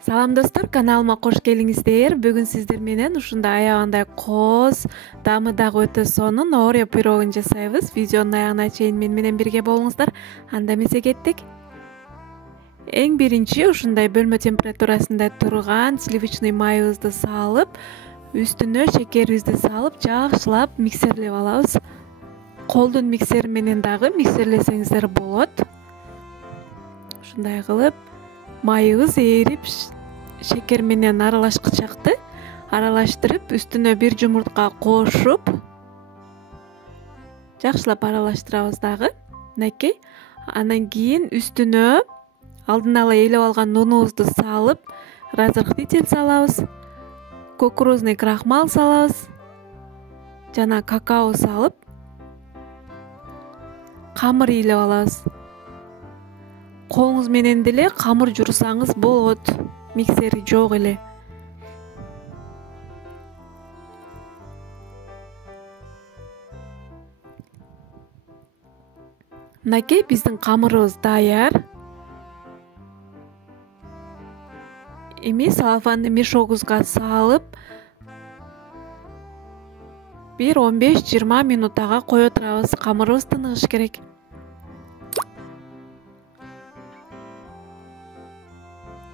Салам достор, каналыма кош келиңиздер. Бүгүн сиздер менен ушундай аябандай коз, дамы дагы өтө сонун Орео пирогун жасайбыз. Видеонун аягына чейин мен менен бирге болуңуздар. Анда эмесе кеттик. Эң биринчи ушундай бөлмө температурасында турган сливочный майыбызды салып, үстүнө шекерибизди салып, жакшылап миксерлеп алабыз. Колдун миксери менен дагы миксерлесеңиздер болот. Ушундай кылып майыбыз эрип, шекер менен аралашкычакты аралаштырып, үстүнө бир жумуртка кошуп, жакшылап аралаштырабыз дагы. Мынакей. Андан кийин үстүнө алдын ала ээлеп алган унубузду салып, разрыхлитель салабыз, кукурузный крахмал салабыз, жана какао салып, камыр ээлеп алабыз. Колуңуз менен деле камыр журсаңыз болот, миксери жок эле. Мынакей биздин камырыбыз даяр. Эми салфанды мешогубузга салып, бир 15-20 минутага кое турабыз. Камырыбыз тыныгыш керек.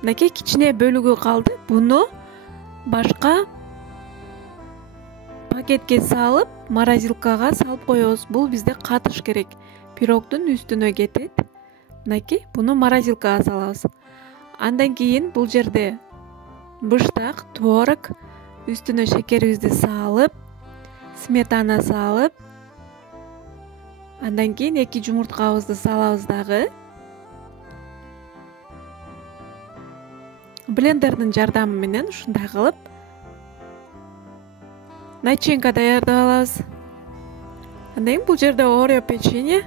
Мынакей кичине бөлүгү калды. Буну башка пакетке салып, морозилкага салып коебуз. Бул бизде катыш керек. Пирогдун үстүнө кетет. Мынакей, буну морозилкага салабыз. Андан кийин бул жерде быштак, творог, үстүнө шекерибизди салып, сметана салып, андан кийин 2 жумурткабызды салабыз дагы. Блендердин жардамы менен ушундай кылып начинка даярдап алабыз. Андан кийин бул жерде Орео печенье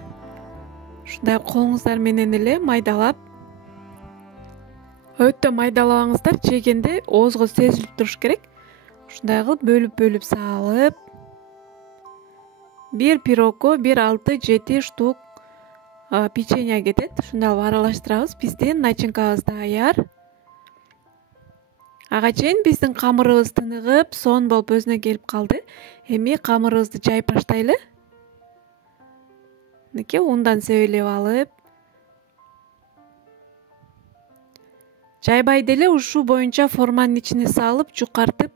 ушундай колуңуздар менен эле майдалап, өтө майдалабаңыздар, жегенде оозго сезилип туруш керек. Ушундай кылып бөлүп салып, бир пирогго 6-7 штук печенье кетет. Ушундай кылып аралаштырабыз. Биздин начинкабыз даяр. Ага чейин биздин камырыбыз тыныгып, сонун болуп өзүнө келип калды. Эми камырыбызды жайып баштайлы. Мынакей ундан себелеп алып, жайбай деле ушул боюнча форманын ичине салып, жукартып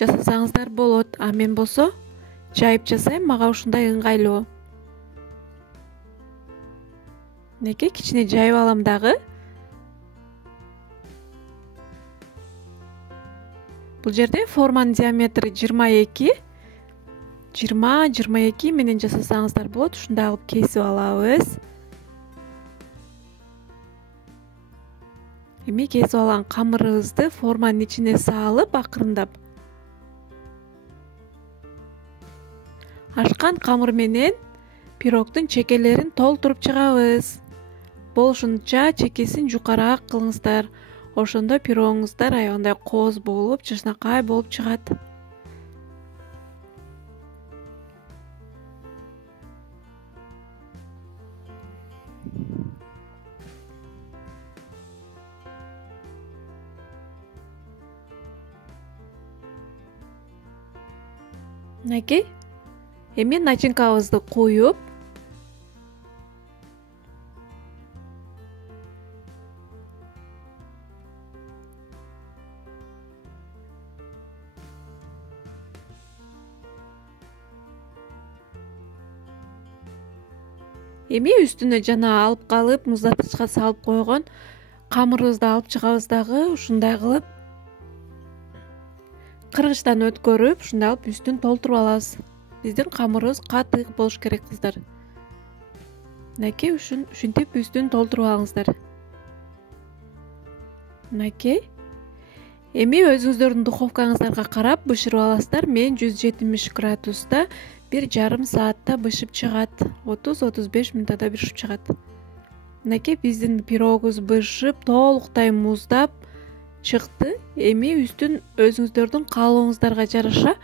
жасасаңыздар болот. А мен болсо жайып жасайм, мага ушундай ыңгайлуу. Мынакей кичине жайып алам дагы. Бул жерде форманын диаметри 20-22 менен жасасаңыздар болот. Ушундай кылып кесип алабыз. Эми кесип алган камырыбызды форманын ичине салып, акырындап ашкан камыр менен пирогдун чекелерин толтуруп чыгабыз. Болушунча чекесин жукараак кылыңыздар. Ошондо пирогуңуздар аябандай коз болуп, жашнакай болуп чыгат. Мынакей. Эми начинкабызды куюп, эми үстүнө жана алып калып муздаткычка салып койгон камырыбызды алып чыгабыз дагы. Ушундай кылып кыргычтан өткөрүп, ушундай кылып үстүн толтуруп алабыз. Биздин камырыбыз катык болуш керек, кыздар. Мынакей ушинтип үстүн толтуруп алыңыздар. Мынакей. Эми өзүңүздөрдүн духовкаңыздарга карап бышырып аласыздар. Мен 170 градуста 1,5 саатта бышып чыгат. 30-35 минутада бышып чыгат. Мынакей биздин пирогубуз бышып, толуктай муздап чыкты. Эми үстүн өзүңүздөрдүн каалооңуздарга жараша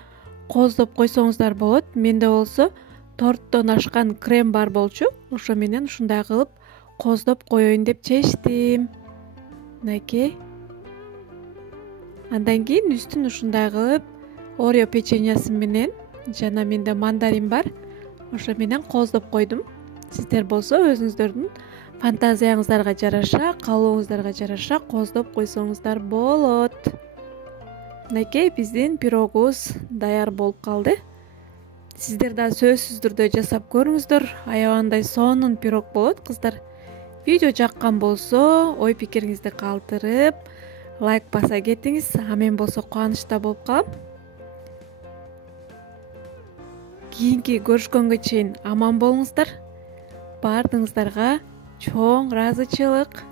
коздоп койсоңуздар болот. Менде болсо торттон ашкан крем бар болчу. Ошо менен ушундай кылып коздоп коеюн деп чечтим. Мынакей. Андан кийин үстүн ушундай кылып орео печеньясы менен жана менде мандарин бар, ошо менен кооздоп койдум. Сиздер болсо өзүңүздөрдүн фантазияңыздарга жараша, каалооңуздарга жараша кооздоп койсоңуздар болот. Мынакей биздин пирогубуз даяр болуп калды. Сиздер да сөзсүз түрдө жасап көрүңүздөр. Аябагандай сонун пирог болот, кыздар. Видео жаккан болсо, ой пикириңизди калтырып, лайк баса кетиңиз. А мен болсо кубанычта болуп калам. Кийинки көрүшкөнгө чейин аман болуңуздар. Баардыгыңыздарга чоң ыраазычылык.